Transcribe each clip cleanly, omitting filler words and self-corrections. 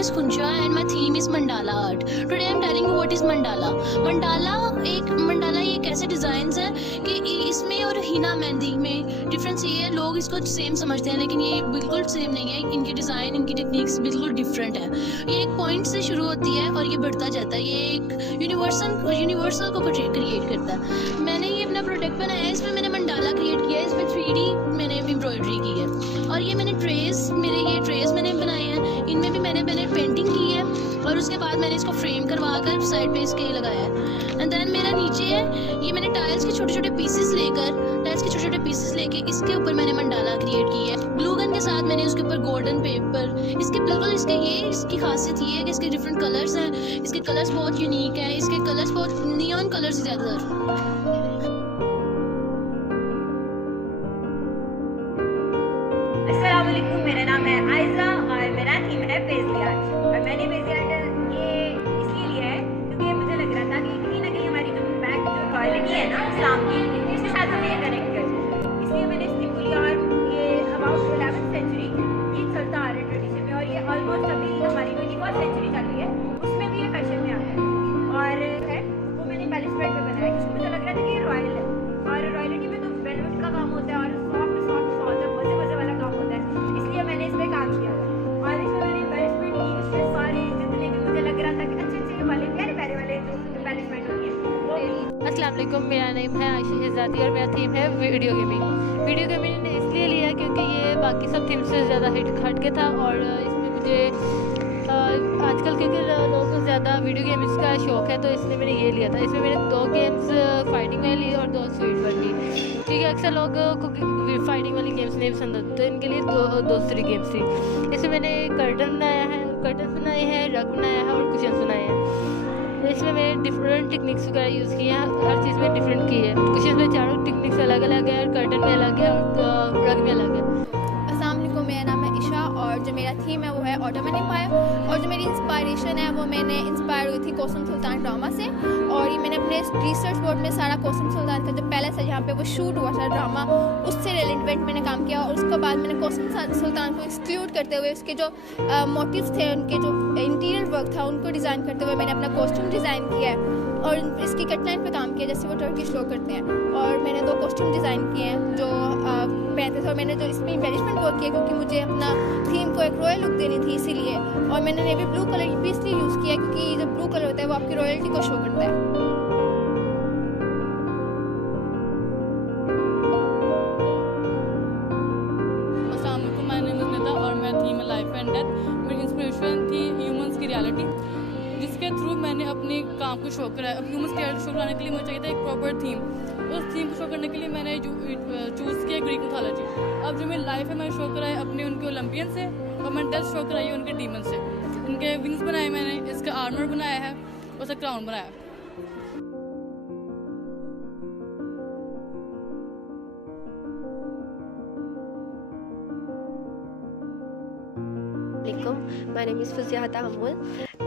is Kuncha and my theme is mandala art. Today I am telling you what is mandala. Mandala ये एक ऐसे designs है कि इसमें और हिना मेहंदी में डिफरेंस ये है, लोग इसको सेम समझते हैं लेकिन ये बिल्कुल सेम नहीं है। इनकी डिज़ाइन, इनकी टेक्निक्स बिल्कुल डिफरेंट है। ये एक पॉइंट से शुरू होती है और ये बढ़ता जाता है। ये एक यूनिवर्सल को क्रिएट करता है। मैंने ये अपना प्रोडक्ट बनाया है, इसमें मैंने मंडाला क्रिएट किया है, इसमें 3D मैंने एम्ब्रॉयडरी की है और ये मैंने ट्रेस मैंने बनाए हैं, इनमें भी मैंने पेंटिंग की है और उसके बाद मैंने इसको फ्रेम करवा कर साइड पे इसके लगाया है। एंड देन मेरा नीचे है, ये मैंने टाइल्स के छोटे छोटे पीसेस लेके इसके ऊपर मैंने मंडाला क्रिएट की है। ग्लू गन के साथ मैंने उसके ऊपर गोल्डन पेपर, इसकी खासियत ये है कि इसके डिफरेंट कलर्स हैं। इसके कलर्स बहुत यूनिक है, इसके कलर्स बहुत नियॉन कलर्स ज़्यादातर। अस्सलामुअलैकुम, मेरा नाम है आयजा और मेरा थीम है पेज़ली आर्ट। और मैंने पेज़ली आर्ट ये इसलिए लिया है क्योंकि मुझे लग रहा था कि कहीं ना कहीं हमारी जो बैक जो रॉयल्टी है ना इस्लाम की, उसके साथ हमें ये कनेक्ट कर सकते, इसलिए मैंने इसको लिया। और ये अबाउट 11th सेंचुरी ये चलता आ रहा है ट्रेडिशन में और ये ऑलमोस्ट अभी हमारी 21st सेंचुरी चल रही है, उसमें भी ये फैशन में आ गया है। और है वो मैंने पैलेस बेड में बनाया क्योंकि मुझे लग रहा था कि ये रॉयल है और रॉयल्टी में तो वेलवेट का काम होता है और मज़े वाला काम होता है, इसलिए मैंने इस पर काम किया और इसमें मैंने एम्बेलिशमेंट की। इसके सारे जितने भी मुझे लग रहा था कि अच्छे वाले प्यारे वाले जो एम्बेलिशमेंट होती है। अस्सलाम वालेकुम, मेरा नेम है आयशा शहजादी और मेरा थीम है वीडियो गेमिंग ने इसलिए लिया क्योंकि ये बाकी सब थीम से ज़्यादा हट के था और इसमें मुझे आजकल क्योंकि लोगों को ज़्यादा वीडियो गेम्स का शौक़ है तो इसलिए मैंने ये लिया था। इसमें मैंने 2 गेम्स फाइटिंग वाली ली और 2 स्वीट वाली, क्योंकि अक्सर लोग को फाइटिंग वाली गेम्स नहीं पसंद होती तो इनके लिए दूसरी गेम्स थी। इसमें मैंने कर्टन बनाए हैं, रग बनाया है और कुशन्स बनाए हैं। इसमें मैंने डिफरेंट टेक्निक्स वगैरह यूज़ किए हैं, हर चीज़ में डिफरेंट की है। कुशन्स में 4 टेक्निक्स अलग अलग है, कर्टन में अलग है और रग में अलग है। अस्सलाम वालेकुम, मेरा नाम है ईशा और जो मेरा थीम है वो है ऑटोमन एम्पायर और जो मेरी इंस्पायरेशन है वो मैंने इंस्पायर हुई थी कोसम सुल्तान ड्रामा से। और ये मैंने अपने रिसर्च बोर्ड में सारा कोसम सुल्तान का जो पैलेस है जहाँ पे वो शूट हुआ था ड्रामा, उससे रिलेवेंट मैंने काम किया और उसके बाद मैंने कोसम सुल्तान को एक्सक्लूड करते हुए उसके जो मोटिव्स थे, उनके जो इंटीरियर वर्क था उनको डिज़ाइन करते हुए मैंने अपना कॉस्ट्यूम डिज़ाइन किया है और इसकी कटलाइन पे काम किया जैसे वो टर्किश लोग करते हैं। और मैंने 2 कॉस्ट्यूम डिज़ाइन किए हैं जो पहनते थे और मैंने जो इसमें एम्बेलिशमेंट वर्क किया क्योंकि मुझे अपना थीम को एक रॉयल लुक देनी थी इसीलिए। और मैंने नेवी ब्लू कलर भी इसलिए यूज़ किया क्योंकि जो ब्लू कलर होता है वो आपकी रॉयल्टी को शो करता है। और मेरा थीम है लाइफ एंड डेथ। मेरी इंस्पिरेशन थी ह्यूमंस की रियलिटी, जिसके थ्रू मैंने अपने काम को शो कराया। अब ह्यूमंस की रियलिटी शो कराने के लिए मुझे चाहिए था एक प्रॉपर थीम। उस थीम को शो करने के लिए मैंने चूज़ किया ग्रीक मिथोलॉजी। अब जो मेरी लाइफ है मैंने शो कराया अपने उनके ओलंपियन से और मैंने डेथ शो कराई उनके डीमन से। इनके विंग्स बनाए मैंने, इसका आर्मर बनाया है और इसका क्राउन बनाया है। My name is Fazia Tahammul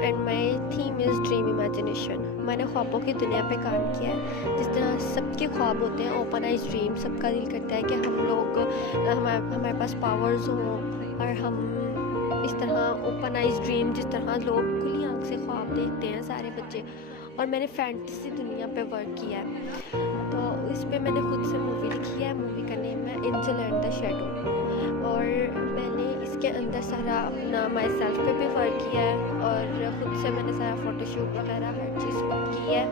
and my theme is dream imagination। मैंने ख्वाबों की दुनिया पे काम किया है। जिस तरह सबके ख्वाब होते हैं, ओपन आइज ड्रीम, सबका दिल करता है कि हम लोग हमारे पास पावर्स हों और हम इस तरह ओपन आइज ड्रीम, जिस तरह लोग खुली आँख से ख्वाब देखते हैं सारे बच्चे, और मैंने फैंटेसी दुनिया पे वर्क किया है। तो इस पर मैंने खुद से मूवी लिखी है। मूवी का नेम है एंजल एंड द शैडो और मैंने इसके अंदर सारा अपना माई सेल्फ पे भी वर्क किया है और ख़ुद से मैंने सारा फ़ोटोशूट वगैरह हर चीज़ खुद की है।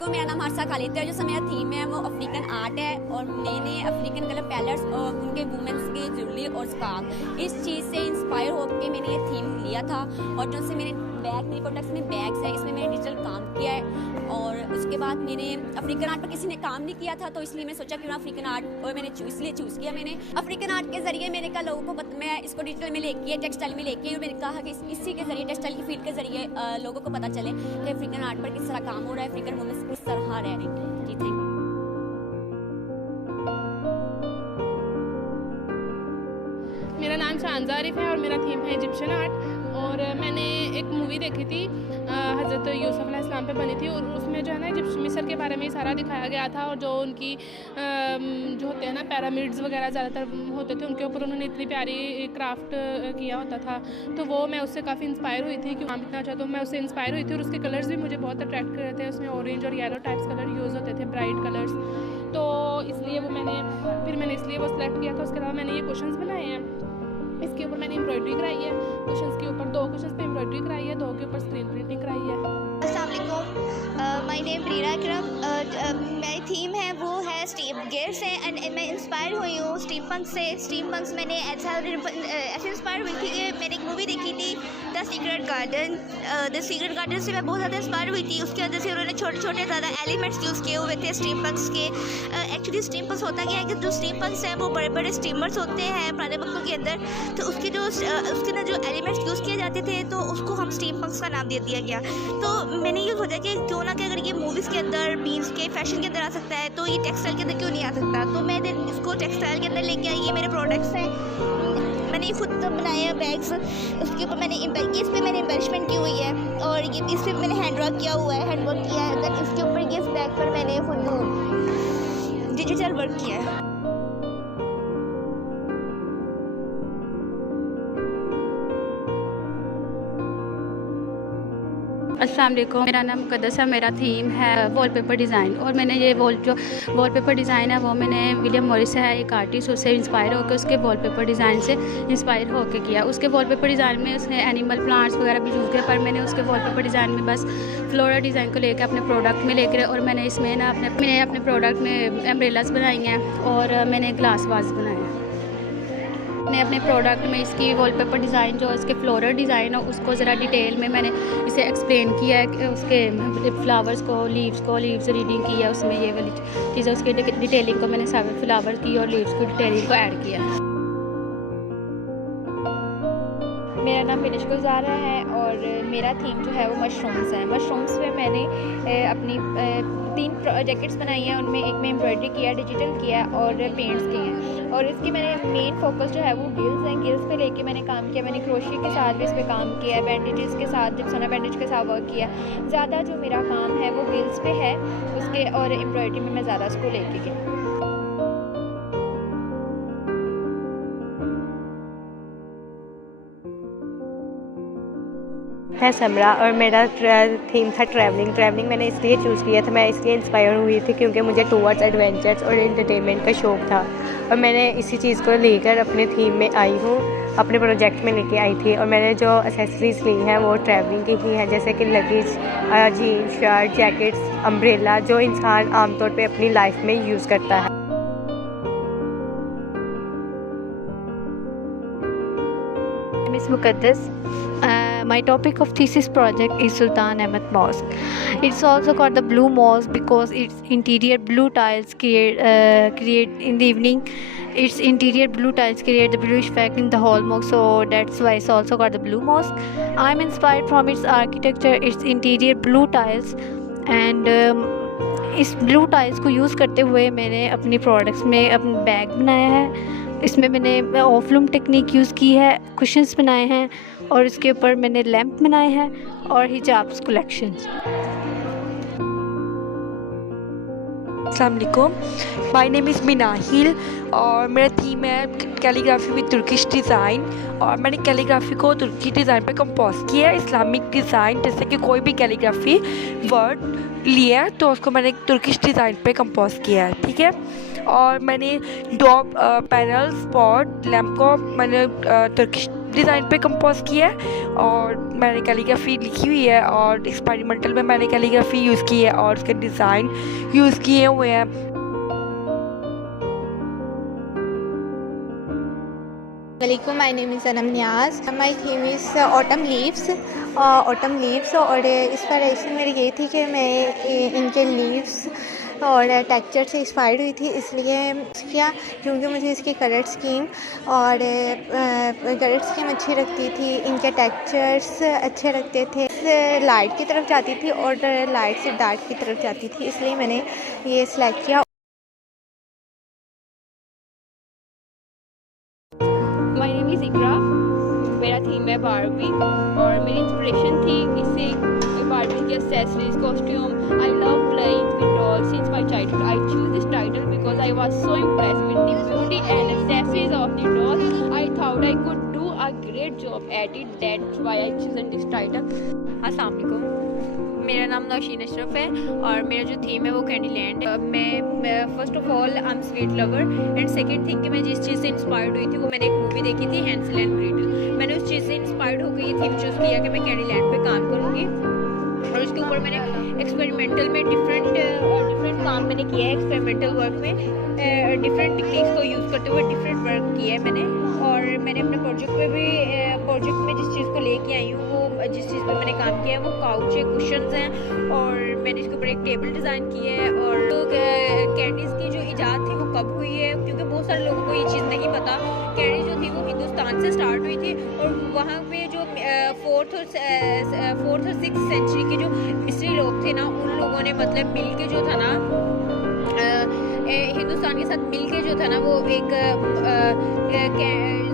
तो मेरा नाम हर्षा खालिद है। जो मेरा थीम है वो अफ्रीकन आर्ट है और मैंने अफ्रीकन कलर पैलेट्स और उनके वुमेंस की ज्वेलरी और स्कार्फ, इस चीज़ से इंस्पायर होकर मैंने ये थीम लिया था। और जो से मेरे मेरे प्रोडक्ट्स में बैग्स है, इसमें मैंने डिजिटल काम किया है। और उसके बाद मैंने अफ्रीकन आर्ट पर किसी ने काम नहीं किया था तो इसलिए मैं सोचा क्यों ना अफ्रीकन आर्ट, और मैंने चूज़ किया। मैंने अफ्रीकन आर्ट के ज़रिए मैंने कहा लोगों को मैं इसको डिजिटल में लेके टेक्सटाइल में लेके, और मैंने कहा कि इसी के ज़रिए टेक्सटाइल की फील्ड के ज़रिए लोगों को पता चले कि अफ्रीकन आर्ट पर किस तरह काम हो रहा है, अफ्रीकन वुमेन्स किस तरह रह रही हैं। जी थैंक यू। मेरा नाम शानज़ा आरिफ है और मेरा थीम है इजिप्शियन आर्ट। और मैंने एक मूवी देखी थी हज़रत यूसुफ अलैहिस्सलाम इस्लाम पे बनी थी, और उसमें जो है ना जब मिस्र के बारे में सारा दिखाया गया था, और जो उनकी जो होते हैं ना पिरामिड्स वगैरह ज़्यादातर होते थे, उनके ऊपर उन्होंने इतनी प्यारी क्राफ्ट किया होता था। तो वो मैं उससे काफ़ी इंस्पायर हुई थी कि काम इतना अच्छा, तो मैं उससे इंस्पायर हुई थी। और उसके कलर्स भी मुझे बहुत अट्रैक्ट कर रहे थे, उसमें ऑरेंज और येलो टाइप्स कलर यूज़ होते थे, ब्राइट कलर्स। तो इसलिए वो मैंने इसलिए वो सिलेक्ट किया था। उसके अलावा मैंने ये क्वेश्चंस बनाए हैं, इसके ऊपर मैंने एम्ब्रॉयडरी कराई है, क्वेश्चंस के ऊपर 2 क्वेश्चंस पे एम्ब्रॉयडरी कराई है, 2 के ऊपर स्क्रीन प्रिंटिंग कराई है। अस्सलाम वालेकुम, माय नेम रीरा इकरम। मेरी थीम है वो है स्टीम गेयर से, एंड मैं इंस्पायर हुई हूँ स्टीम पंक से। स्टीम पंक्स मैंने ऐसे इंस्पायर हुई थी कि मैंने एक मूवी देखी थी the secret garden. The secret garden से मैं बहुत ज़्यादा इंस्पायर हुई थी। उसके अंदर से उन्होंने छोटे छोटे ज़्यादा एलिमेंट्स यूज़ किए हुए थे स्टीम पंक्स के। एक्चुअली स्टीम पंक्स होता क्या है कि जो स्टीम पंक्स हैं वो बड़े बड़े स्टीमर्स होते हैं पुराने वक्तों के अंदर, तो उसके ना जो एलिमेंट्स यूज़ किए जाते थे तो उसको हम स्टीम पंक्स का नाम दे दिया गया। तो मैंने ये सोचा कि क्यों ना कि अगर ये मूवीज़ के अंदर, मीम्स के, फैशन के अंदर आ सकता है तो ये टेक्सटाइल के अंदर क्यों नहीं आ सकता। तो मैं इसको टेक्सटाइल के अंदर लेके आई। ये मेरे प्रोडक्ट्स हैं, मैंने ये खुद बनाए हैं बैग्स। उसके ऊपर मैंने इस पर मैंने एम्बेलिशमेंट की हुई है, और ये इस पर मैंने हैंडवर्क किया हुआ है, हैंडवर्क किया है। देन इसके ऊपर ये इस बैग पर मैंने खुद डिजिटल वर्क किया है। अस्सलाम वालेकुम, मेरा नाम मुक़द्दस है। मेरा थीम है वॉलपेपर डिज़ाइन, और मैंने ये वॉलपेपर डिज़ाइन है वो मैंने विलियम मॉरिस है एक आर्टिस्ट, उससे इंस्पायर होकर उसके वॉलपेपर डिज़ाइन से इंस्पायर होकर किया। उसके वॉलपेपर डिज़ाइन में उसने एनिमल प्लांट्स वगैरह भी यूज़ किया, पर मैंने उसके वॉलपेपर डिज़ाइन में बस फ्लोरल डिज़ाइन को लेकर अपने प्रोडक्ट में लेकर, और मैंने इसमें ना अपने प्रोडक्ट में एम्ब्रेलास बनाई हैं, और मैंने ग्लास वाज बनाए हैं। मैंने अपने प्रोडक्ट में इसकी वॉलपेपर डिज़ाइन जो इसके फ्लोरल डिज़ाइन है उसको ज़रा डिटेल में मैंने इसे एक्सप्लेन किया है कि उसके फ्लावर्स को, लीव्स रीडिंग की है उसमें, ये वाली चीज़ें उसकी डिटेलिंग को मैंने सारे फ्लावर की और लीव्स की डिटेलिंग को ऐड किया है। मेरा नाम बिनिश गुलजारा है, और मेरा थीम जो है वो मशरूम्स है। मशरूम्स पे मैंने अपनी 3 जैकेट्स बनाई हैं, उनमें एक में एम्ब्रॉयडरी किया, डिजिटल किया और पेंट्स किए हैं। और इसकी मैंने मेन फोकस जो है वो गिल्स हैं, गिल्स पे लेके मैंने काम किया। मैंने क्रोशिया के साथ भी इस पर काम किया है, बैंडेजेस के साथ, जिप्सोना बैंडेज के साथ वर्क किया। ज़्यादा जो मेरा काम है वो गिल्स पे है उसके, और एम्ब्रॉयडरी में मैं ज़्यादा उसको लेके गई। है समरा, और मेरा थीम था ट्रैवलिंग। मैंने इसलिए चूज़ किया था, मैं इसलिए इंस्पायर हुई थी क्योंकि मुझे टूवर्ड्स एडवेंचर्स और एंटरटेनमेंट का शौक़ था, और मैंने इसी चीज़ को लेकर अपने थीम में आई हूँ, अपने प्रोजेक्ट में लेके आई थी। और मैंने जो एक्सेसरीज़ ली हैं वो ट्रैवलिंग की ही हैं, जैसे कि luggage, jeans, shirt, jackets, umbrella, जो इंसान आमतौर पर अपनी लाइफ में यूज़ करता है। Miss Muqaddas. My topic of thesis project is Sultan Ahmed Mosque. It's also called the Blue Mosque because its interior blue tiles create in the evening. Its interior blue tiles create the bluish effect in the whole mosque, so that's why it's also called the Blue Mosque. I'm inspired from its architecture, its interior blue tiles, and इस blue tiles को use करते हुए मैंने अपनी products में अपना bag बनाया है। इसमें मैंने ऑफलूम टेक्निक यूज़ की है, कुशन्स बनाए हैं, और इसके ऊपर मैंने लैंप बनाए हैं और हिजाब्स कलेक्शंस। अस्सलाम वालेकुम, माय नेम इज़ मिनाहिल, और मेरा थीम है कैलीग्राफी विद तुर्किश डिज़ाइन। और मैंने कैलीग्राफी को तुर्की डिज़ाइन पे कंपोज किया है, इस्लामिक डिज़ाइन। जैसे कि कोई भी कैलीग्राफी वर्ड लिया है तो उसको मैंने तुर्किश डिज़ाइन पे कंपोज किया है, ठीक है। और मैंने 2 पैनल स्पॉट लैम्प को मैंने तुर्किश डिज़ाइन पे कंपोज किया है, और मैंने कैलीग्राफी लिखी हुई है, और एक्सपेरिमेंटल में मैंने कैलीग्राफी यूज़ की है और उसके डिज़ाइन यूज़ किए हुए हैं। वालेकुम, my name is Anam Niyaz. My theme is autumn leaves. और इंस्पिरेशन मेरी ये थी कि मैं इनके लीव्स और टेक्सचर से इंस्पायर्ड हुई थी, इसलिए किया क्योंकि मुझे इसकी कलर स्कीम अच्छी लगती थी, इनके टेक्सचर्स अच्छे लगते थे। लाइट की तरफ जाती थी और लाइट से डार्क की तरफ जाती थी, इसलिए मैंने ये सिलेक्ट किया। My name is Ikra. मेरा थीम है बारबी और मेरी इंस्पिरेशन थी इससे बारबी की accessories costume. I love playing with dolls since my childhood. I choose this title because I was so impressed with the beauty and accessories of the doll. I thought I could do a great job at it, that's why I chosen this title. अस्सलाम वालेकुम, मेरा नाम नौशीन अशरफ है और मेरा जो theme है वो कैंडीलैंड है। मैं first of all I am sweet lover and second thing कि मैं जिस चीज़ से इंस्पायर्ड हुई थी वो मैंने एक मूवी देखी थी हैंसेल एंड ग्रेटल। मैंने उस चीज़ से इंस्पायर्ड होकर ये थीम चूज़ किया कि मैं कैंडीलैंड पे काम करूँगी और उसके ऊपर मैंने एक्सपेरिमेंटल में डिफरेंट काम मैंने किया है। एक्सपेरिमेंटल वर्क में डिफरेंट टेक्निक्स को यूज़ करते हुए डिफरेंट वर्क किया है मैंने। और मैंने अपने प्रोजेक्ट में जिस चीज़ को लेके आई हूँ, वो जिस चीज़ पे मैंने काम किया है वो काउच है, कुशन्स हैं और मैंने इसके ऊपर एक टेबल डिज़ाइन की है। और कैंडीज़ की जो इजाद थी वो कब हुई है, क्योंकि बहुत सारे लोगों को ये चीज़ नहीं पता। कैंडी जो थी वो हिंदुस्तान से स्टार्ट हुई थी और वहाँ पे जो 4th और 6th सेंचुरी के जो मिस्री लोग थे ना, उन लोगों ने मतलब मिल के जो था ना हिंदुस्तान के साथ मिल के जो था ना वो एक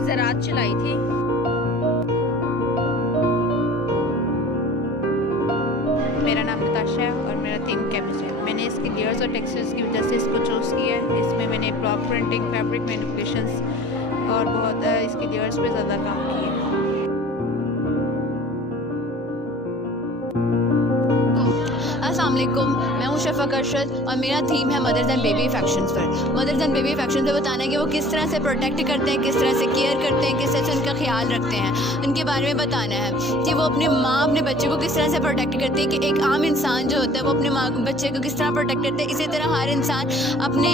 ज़राअत चलाई थी। मेरा नाम नताशा है और मेरा थीम केमिस्ट्री है। मैंने इसके लेयर्स और टेक्सचर्स की वजह से इसको चूज़ किया है। इसमें मैंने ब्लॉक प्रिंटिंग, फैब्रिक मैनिपुलेशंस और बहुत इसके लेयर्स पे ज़्यादा काम किया है। अस्सलाम वालेकुम, मैं हूँ शफ़क़ अरशद और मेरा थीम है मदर्स एंड बेबी अफेक्शंस पर। मदर्स एंड बेबी अफेक्शंस पे बताना है कि वो किस तरह से प्रोटेक्ट करते हैं, किस तरह से केयर करते हैं, किस तरह से उनका ख्याल रखते हैं, उनके बारे में बताना है कि वो अपनी माँ अपने बच्चे को किस तरह से प्रोटेक्ट करती है। कि एक आम इंसान जो होता है वो अपने माँ बच्चे को किस तरह प्रोटेक्ट करते हैं, इसी तरह हर इंसान अपने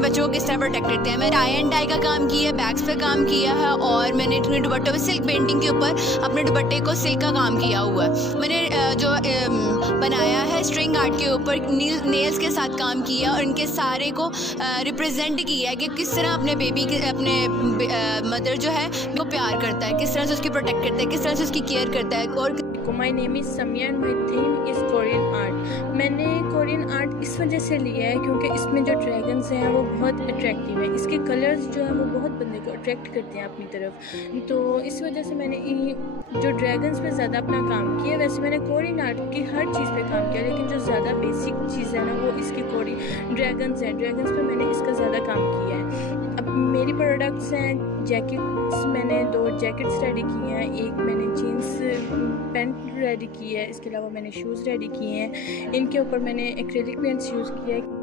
बच्चों को किस तरह प्रोटेक्ट करते हैं। मैंने टाई एंड डाई का काम किया है, बैग्स पे काम किया है और मैंने अपने दुपट्टों पर सिल्क पेंटिंग के ऊपर अपने दुपट्टे को सिल्क का काम किया हुआ है। मैंने जो बनाया है स्ट्रिंग आर्ट के ऊपर नेल्स के साथ काम किया और इनके सारे को रिप्रेजेंट किया है कि किस तरह अपने बेबी के अपने मदर जो है वो प्यार करता है, किस तरह से उसकी प्रोटेक्ट करता है, किस तरह से उसकी केयर करता है। और my name is Samiya and my theme is Korean art. मैंने कोरियन आर्ट इस वजह से लिया है क्योंकि इसमें जो ड्रैगन्स हैं वो बहुत अट्रैक्टिव है। इसके कलर्स जो है वो बहुत बंदे को अट्रैक्ट करते हैं अपनी तरफ, तो इस वजह से मैंने जो ड्रैगन्स पे ज़्यादा अपना काम किया। वैसे मैंने कोरियन आर्ट की हर चीज़ पे काम किया, लेकिन जो ज़्यादा बेसिक चीज़ है ना वो इसकी ड्रैगन्स हैं। ड्रैगन्स पे मैंने इसका ज़्यादा काम किया है। अब मेरी प्रोडक्ट्स हैं जैकेट्स, मैंने 2 जैकेट्स रेडी किए हैं, एक मैंने जीन्स पैंट रेडी की है, इसके अलावा मैंने शूज़ रेडी किए हैं। इनके ऊपर मैंने एक्रेलिक पेंट्स यूज़ किया है।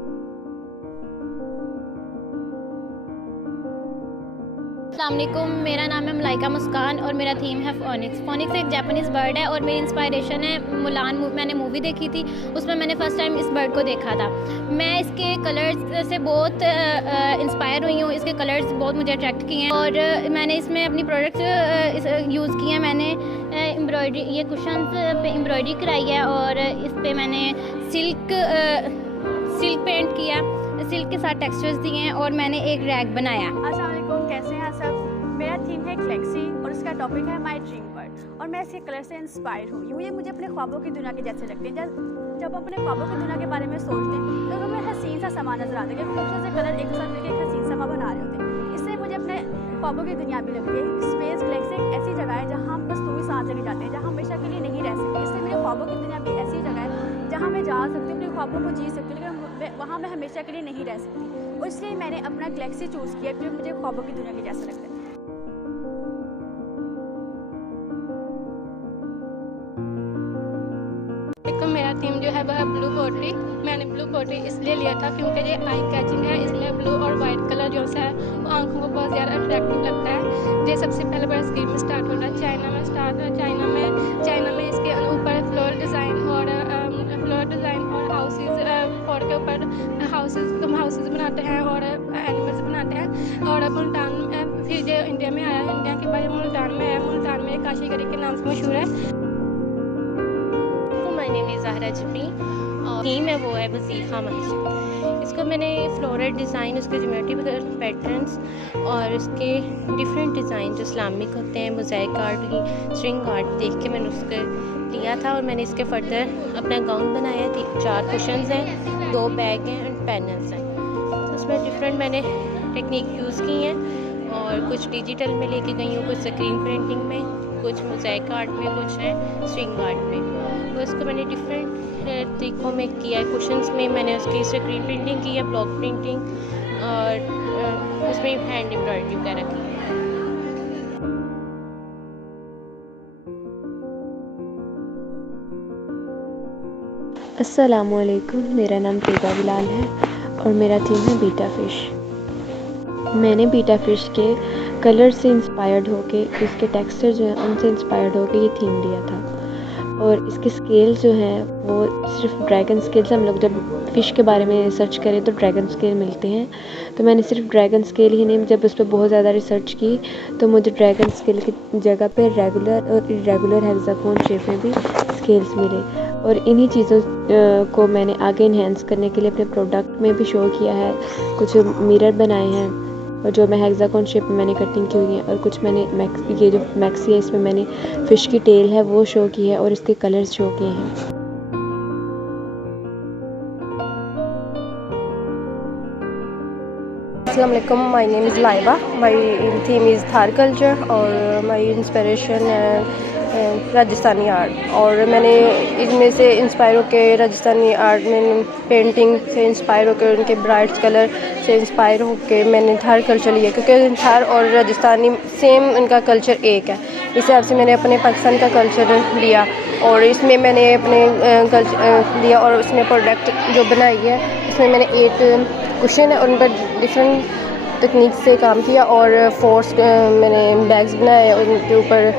अस्सलाम वालेकुम, मेरा नाम है मलाइका मुस्कान और मेरा थीम है फोनिक्स। फोनिक्स एक जापानीज़ बर्ड है और मेरी इंस्पायरेशन है मुलान। मैंने मूवी देखी थी, उसमें मैंने फ़र्स्ट टाइम इस बर्ड को देखा था। मैं इसके कलर्स से बहुत इंस्पायर हुई हूँ, इसके कलर्स बहुत मुझे अट्रैक्ट किए हैं और मैंने इसमें अपनी प्रोडक्ट्स यूज़ किए हैं। मैंने एम्ब्रॉयडरी, ये कुशन्स पे एम्ब्रॉयडरी कराई है और इस पर मैंने सिल्क पेंट किया, सिल्क के साथ टेक्सचर्स दिए हैं और मैंने एक रैक बनाया। अस्सलाम वालेकुम, कैसे हैं सब? मेरा थीम है गैलेक्सी और उसका टॉपिक है माई ड्रीम वर्ल्ड और मैं इसके कलर से इंस्पायर हुई। ये मुझे अपने ख्वाबों की दुनिया के जैसे लगते हैं। जब हम अपने ख्वाबों की दुनिया के बारे में सोचते हैं तो हमें हसीन सा समा नजर आता है कि खूबसूरत से कलर एक साथ मिलकर एक हसीन समा बना रहे होते हैं। इससे मुझे अपने ख्वाबों की दुनिया भी लगती है। स्पेस गैलेक्सी एक ऐसी जगह है जहाँ हम बस दूर सांस लेके जाते हैं, जहाँ हमेशा के लिए नहीं रह सकते। इसलिए मेरे ख्वाबों की दुनिया भी ऐसी जगह है जहाँ मैं जा सकती हूँ, अपने ख्वाबों को जी सकती हूँ, लेकिन वहाँ मैं हमेशा के लिए नहीं रह सकती। और इसलिए मैंने अपना गैलेक्सी चूज़ किया क्योंकि मुझे ख्वाबों की दुनिया के जैसा लगता है। मेरा थीम जो है वह ब्लू पोट्री। मैंने ब्लू पोट्री इसलिए लिया था क्योंकि ये आई कैचिंग है। इसमें ब्लू और वाइट कलर जो सा है वो आंखों को बहुत ज़्यादा अट्रैक्टिव लगता है। ये सबसे पहले बड़ा स्क्रीन में स्टार्ट होता है चाइना में इसके ऊपर फ्लोर डिज़ाइन और हाउसेज के ऊपर हाउसेज बनाते हैं और एनिमल्स बनाते हैं। और मुल्तान में फिर जो इंडिया में आया, इंडिया के बाद मुल्तान में आया। मुल्तान में काशीगरी के नाम से मशहूर है। My name is Zahra Jafri और थीम है वो है वजीफ़ा मस्जिद। इसको मैंने फ्लोरल डिज़ाइन, उसके ज्योमेट्री पैटर्न्स और उसके डिफरेंट डिज़ाइन जो इस्लामिक होते हैं, मोज़ाइक आर्ट की स्ट्रिंग आर्ट देख के मैंने उसके लिया था और मैंने इसके फर्दर अपना गाउन बनाया। 4 कुशन्स हैं, 2 बैग हैं एंड पैनल्स हैं। उसमें डिफरेंट मैंने टेक्निक यूज़ की हैं और और कुछ डिजिटल में लेके गई हूँ, कुछ स्क्रीन प्रिंटिंग में, कुछ मोज़ाइक आर्ट में, कुछ है स्विंग आर्ट में। तो इसको मैंने डिफरेंट तरीक़ों में किया है। कुशन्स में मैंने उसकी स्क्रीन प्रिंटिंग की है, ब्लॉक प्रिंटिंग, और उसमें हैंड एम्ब्रॉयडरी वगैरह की है। अस्सलामुअलैकुम, मेरा नाम तेगा बिलाल है और मेरा थीम है बीटा फ़िश। मैंने बीटा फ़िश के कलर से इंस्पायर्ड होके, इसके टेक्सचर जो है उनसे इंस्पायर्ड होके ये थीम लिया था। और इसके स्केल जो हैं वो सिर्फ ड्रैगन स्केल से, हम लोग जब फ़िश के बारे में सर्च करें तो ड्रैगन स्केल मिलते हैं, तो मैंने सिर्फ ड्रैगन स्केल ही नहीं, जब उस पर बहुत ज़्यादा रिसर्च की तो मुझे ड्रैगन स्केल की जगह पे रेगुलर और इरेगुलर हेक्सागोन शेप में भी स्केल्स मिले। और इन्हीं चीज़ों को मैंने आगे इन्हेंस करने के लिए अपने प्रोडक्ट में भी शो किया है। कुछ मिरर बनाए हैं और जो मैं हेक्सागोन शेप में मैंने कटिंग की हुई है, और कुछ मैंने ये जो मैक्सी है इसमें मैंने फ़िश की टेल है वो शो की है और इसके कलर्स शो किए हैं। अस्सलाम वालेकुम, my name is Laiba, my theme is Thar culture और माय इंस्पिरेशन है राजस्थानी आर्ट। और मैंने इनमें से इंस्पायर होकर राजस्थानी आर्ट में पेंटिंग से इंस्पायर होकर, उनके ब्राइट्स कलर से इंस्पायर होकर मैंने थार कल्चर लिया, क्योंकि थार और राजस्थानी सेम उनका कल्चर एक है। इस हिसाब से मैंने अपने पाकिस्तान का कल्चर लिया और इसमें मैंने अपने कल्चर लिया और उसमें प्रोडक्ट जो बनाई है इसमें मैंने 8 कुशन है और उन पर डिफरेंट तकनीक से काम किया और फोर्स मैंने बैग्स बनाए और उनके ऊपर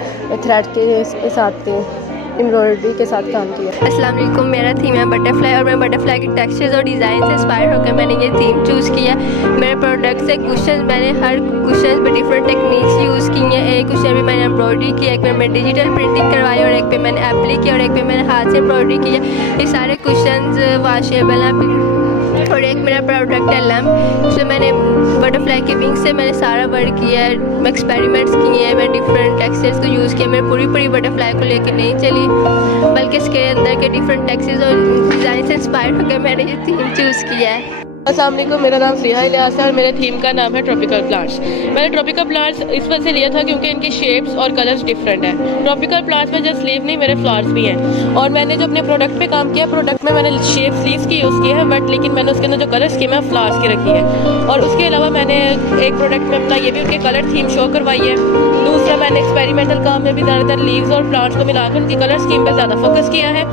थ्रेड के साथ एम्ब्रॉयडरी के साथ काम किया। अस्सलाम वालेकुम, मेरा थीम है बटरफ्लाई और मैं बटरफ्लाई के टेक्सचर्स और डिज़ाइन से इंस्पायर होकर मैंने ये थीम चूज़ किया। मेरे प्रोडक्ट से कुशन, मैंने हर कुशन पे डिफरेंट टेक्निक्स यूज़ की हैं। एक कुशन पे मैंने एम्ब्रॉयडरी की, एक पे मैं डिजिटल प्रिंटिंग करवाई और एक पे मैंने एप्लिक किया और एक पे मैंने हाथ से एम्ब्रॉयडरी की है। ये सारे कुशन वॉशेबल हैं। और एक मेरा प्रोडक्ट है लैम्प, इसमें मैंने बटरफ्लाई के विंग से मैंने सारा वर्क किया है, मैं एक्सपेरिमेंट्स किए हैं, मैं डिफरेंट टेक्सचर्स को यूज़ किया। मैं पूरी बटरफ्लाई को लेकर नहीं चली, बल्कि इसके अंदर के डिफरेंट टेक्सचर्स और डिज़ाइन से इंस्पायर होकर मैंने ये थीम चूज़ किया है। अस्सलाम वालेकुम, मेरा नाम स्नेहा इलियास है और मेरे थीम का नाम है ट्रॉपिकल प्लांट्स। मैंने ट्रॉपिकल प्लांट्स इस वजह से लिया था क्योंकि इनकी शेप्स और कलर्स डिफरेंट हैं। ट्रॉपिकल प्लांट्स में जस्ट लीव नहीं, मेरे फ्लावर्स भी हैं। और मैंने जो अपने प्रोडक्ट पे काम किया, प्रोडक्ट में मैंने शेप्स लीव्स की यूज़ की है, बट लेकिन मैंने उसके अंदर जो कलर्स किए मैं फ्लावर्स की रखी है। और उसके अलावा मैंने एक प्रोडक्ट में अपना ये भी उनके कलर थीम शो करवाई है। दूसरा मैंने एक्सपेरिमेंटल काम में भी ज़्यादातर लीव्स और प्लांट्स को मिलाकर उनकी कलर स्कीम पर ज़्यादा फोकस किया है।